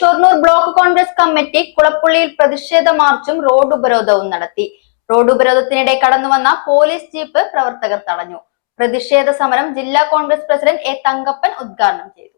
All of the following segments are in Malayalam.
ഷൊർണൂർ ബ്ലോക്ക് കോൺഗ്രസ് കമ്മിറ്റി കുളപ്പുള്ളിയിൽ പ്രതിഷേധ മാർച്ചും റോഡ് ഉപരോധവും നടത്തി. റോഡ് ഉപരോധത്തിനിടെ കടന്നുവന്ന പോലീസ് ജീപ്പ് പ്രവർത്തകർ തടഞ്ഞു. പ്രതിഷേധ സമരം ജില്ലാ കോൺഗ്രസ് പ്രസിഡന്റ് എ തങ്കപ്പൻ ഉദ്ഘാടനം ചെയ്തു.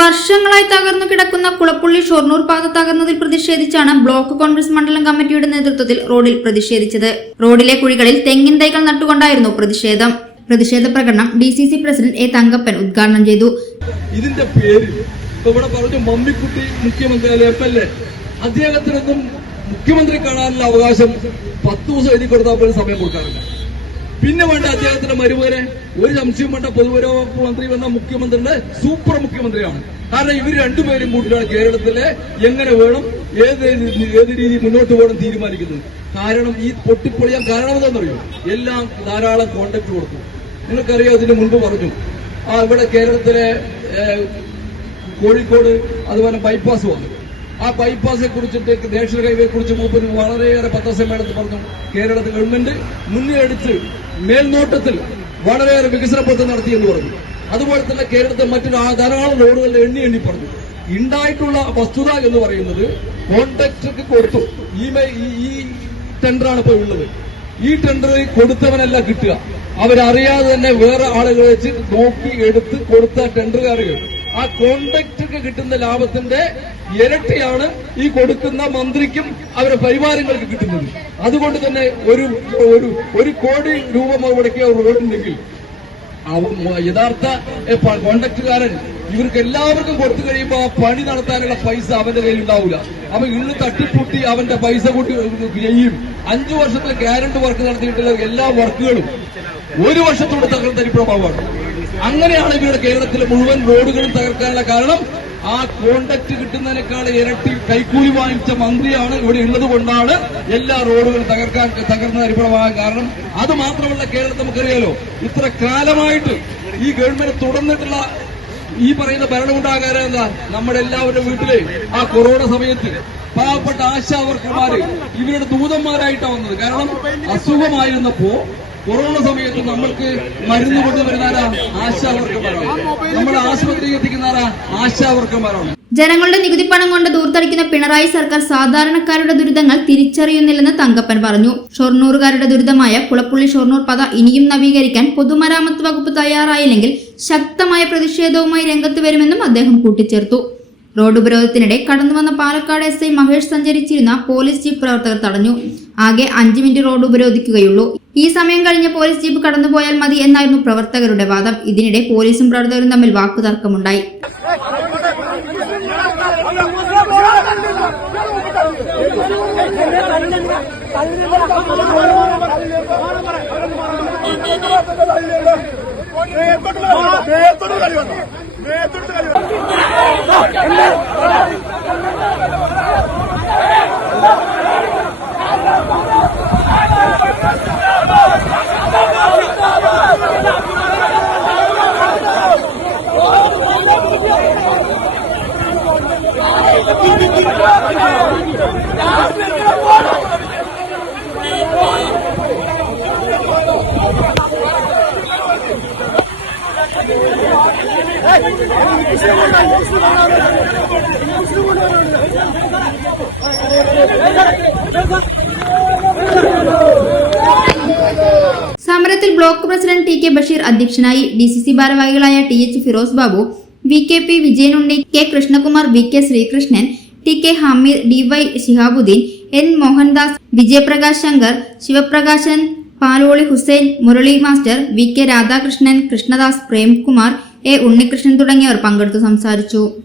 വർഷങ്ങളായി തകർന്നു കിടക്കുന്ന കുളപ്പുള്ളി ഷൊർണൂർ പാത തകർന്നതിൽ പ്രതിഷേധിച്ചാണ് ബ്ലോക്ക് കോൺഗ്രസ് മണ്ഡലം കമ്മിറ്റിയുടെ നേതൃത്വത്തിൽ റോഡിൽ പ്രതിഷേധിച്ചത്. റോഡിലെ കുഴികളിൽ തെങ്ങിൻ തൈകൾ നട്ടുകൊണ്ടായിരുന്നു പ്രതിഷേധം. പ്രതിഷേധ പ്രകടനം DCC പ്രസിഡന്റ് എ തങ്കപ്പൻ ഉദ്ഘാടനം ചെയ്തു. ഇതിന്റെ പേര് ഇവിടെ പറഞ്ഞു മമ്മിക്കുട്ടി മുഖ്യമന്ത്രി FLA അദ്ദേഹത്തിനൊന്നും മുഖ്യമന്ത്രി കാണാനുള്ള അവകാശം 10 ദിവസം എഴുതി കൊടുത്താൽ പോലും സമയം കൊടുക്കാറില്ല. പിന്നെ വേണ്ട അദ്ദേഹത്തിന്റെ മരുമകനെ ഒരു സംശയം വേണ്ട പൊതുമരാമത്ത് മന്ത്രി വന്ന മുഖ്യമന്ത്രിയുടെ സൂപ്പർ മുഖ്യമന്ത്രിയാണ്. കാരണം ഇവർ രണ്ടുപേരും കൂട്ടിയാണ് കേരളത്തിലെ എങ്ങനെ വേണം ഏത് രീതി മുന്നോട്ട് പോകണം തീരുമാനിക്കുന്നത്. കാരണം ഈ പൊട്ടിപ്പൊളിയാൻ കാരണം എന്താണെന്നറിയോ? എല്ലാം ധാരാളം കോൺട്രാക്ട് കൊടുത്തു. നിങ്ങൾക്കറിയാം, ഇതിന് മുൻപ് പറഞ്ഞു ഇവിടെ കേരളത്തിലെ കോഴിക്കോട് അതുപോലെ ബൈപ്പാസ് വന്നു. ആ ബൈപ്പാസിനെ കുറിച്ചിട്ട് നാഷണൽ ഹൈവേയെ കുറിച്ച് മൂപ്പര് വളരെയേറെ പത്രസമ്മേളനത്തിൽ പറഞ്ഞു. കേരളത്തിൽ ഗവൺമെന്റ് മുന്നിലെടുത്ത് മേൽനോട്ടത്തിൽ വളരെയേറെ വികസന പ്രവർത്തനം നടത്തിയെന്ന് പറഞ്ഞു. അതുപോലെ തന്നെ കേരളത്തിൽ മറ്റൊരു ധാരാളം റോഡുകളുടെ എണ്ണി പറഞ്ഞു. ഉണ്ടായിട്ടുള്ള വസ്തുത എന്ന് പറയുന്നത് കോൺട്രാക്ടർക്ക് കൊടുത്തു. ഈ ടെൻഡറാണ് ഇപ്പോൾ ഉള്ളത്. ഈ ടെൻഡർ കൊടുത്തവനല്ല കിട്ടുക, അവരറിയാതെ തന്നെ വേറെ ആളുകളെ വെച്ച് നോക്കി എടുത്ത് കൊടുത്ത ടെൻഡറുകാരുകൾ ആ കോൺട്രാക്ടർക്ക് കിട്ടുന്ന ലാഭത്തിന്റെ ഇരട്ടിയാണ് ഈ കൊടുക്കുന്ന മന്ത്രിക്കും അവരുടെ പരിവാരങ്ങൾക്ക് കിട്ടുന്നത്. അതുകൊണ്ട് തന്നെ ഒരു കോടി രൂപ മുടക്കിയ റോഡുണ്ടെങ്കിൽ യഥാർത്ഥ കോൺട്രാക്ടുകാരൻ ഇവർക്ക് എല്ലാവർക്കും കൊടുത്തു കഴിയുമ്പോൾ ആ പണി നടത്താനുള്ള പൈസ അവന്റെ കയ്യിൽ ഉണ്ടാവില്ല. അവൻ ഇന്ന് തട്ടിപ്പൂട്ടി അവന്റെ പൈസ കൂട്ടി ചെയ്യും. 5 വർഷത്തെ ഗ്യാരണ്ടി വർക്ക് നടത്തിയിട്ടുള്ള എല്ലാ വർക്കുകളും 1 വർഷത്തോട് തകർന്നരിപ്പണമാവുകയാണ്. അങ്ങനെയാണ് ഇവരുടെ കേരളത്തിലെ മുഴുവൻ റോഡുകളും തകർക്കാനുള്ള കാരണം. ആ കോൺട്രാക്ട് കിട്ടുന്നതിനേക്കാൾ ഇരട്ടി കൈക്കൂലി വാങ്ങിച്ച മന്ത്രിയാണ് ഇവിടെ ഉള്ളത് കൊണ്ടാണ് എല്ലാ റോഡുകളും തകർന്ന തരിപ്പണമാകാൻ കാരണം. അത് മാത്രമല്ല, കേരളത്തിൽ നമുക്കറിയാലോ, ഇത്ര കാലമായിട്ട് ഈ ഗവൺമെന്റ് തുടർന്നിട്ടുള്ള ഈ പറയുന്ന ഭരണമുണ്ടാകാൻ എന്താ, നമ്മുടെ എല്ലാവരുടെ വീട്ടിലെ ആ കൊറോണ സമയത്ത് പാവപ്പെട്ട ആശാവർക്കർമാര് ഇവരുടെ ദൂതന്മാരായിട്ടാണ് വന്നത്. കാരണം അസുഖമായിരുന്നപ്പോ കൊറോണ സമയത്ത് നമ്മൾക്ക് മരുന്ന് കൊണ്ടുവരുന്നാരാ? ആശാവർക്കർമാരാണ്. നമ്മൾ ആശുപത്രിയിൽ എത്തിക്കുന്നവരാ? ആശാവർക്കർമാരാണ്. ജനങ്ങളുടെ നികുതി പണം കൊണ്ട് ദൂർത്തടിക്കുന്ന പിണറായി സർക്കാർ സാധാരണക്കാരുടെ ദുരിതങ്ങൾ തിരിച്ചറിയുന്നില്ലെന്ന് തങ്കപ്പൻ പറഞ്ഞു. ഷൊർണൂറുകാരുടെ ദുരിതമായ കുളപ്പുള്ളി ഷൊർണൂർ പാത ഇനിയും നവീകരിക്കാൻ പൊതുമരാമത്ത് വകുപ്പ് തയ്യാറായില്ലെങ്കിൽ ശക്തമായ പ്രതിഷേധവുമായി രംഗത്ത് വരുമെന്നും അദ്ദേഹം കൂട്ടിച്ചേർത്തു. റോഡ് ഉപരോധത്തിനിടെ കടന്നുവന്ന പാലക്കാട് SI മഹേഷ് സഞ്ചരിച്ചിരുന്ന പോലീസ് ജീപ്പ് പ്രവർത്തകർ തടഞ്ഞു. ആകെ 5 മിനിറ്റ് റോഡ് ഉപരോധിക്കുകയുള്ളൂ. ഈ സമയം കഴിഞ്ഞ് പോലീസ് ജീപ്പ് കടന്നുപോയാൽ മതി എന്നായിരുന്നു പ്രവർത്തകരുടെ വാദം. ഇതിനിടെ പോലീസും പ്രവർത്തകരും തമ്മിൽ വാക്കുതർക്കമുണ്ടായി. സമരത്തിൽ ബ്ലോക്ക് പ്രസിഡന്റ് TK ബഷീർ അധ്യക്ഷനായി. DCC ഭാരവാഹികളായ TH Firoz Babu, VKP Vijayanunni, K Krishnakumar, VK Sreekrishnan, TK Hameed, DY Shihabuddin, N Mohandas, Vijayaprakash Shankar, Sivaprakashan, Paloli Hussain, Murali master, VK Radhakrishnan, Krishnadas, Premkumar, A Unnikrishnan തുടങ്ങിയവർ പങ്കെടുത്തു സംസാരിച്ചു.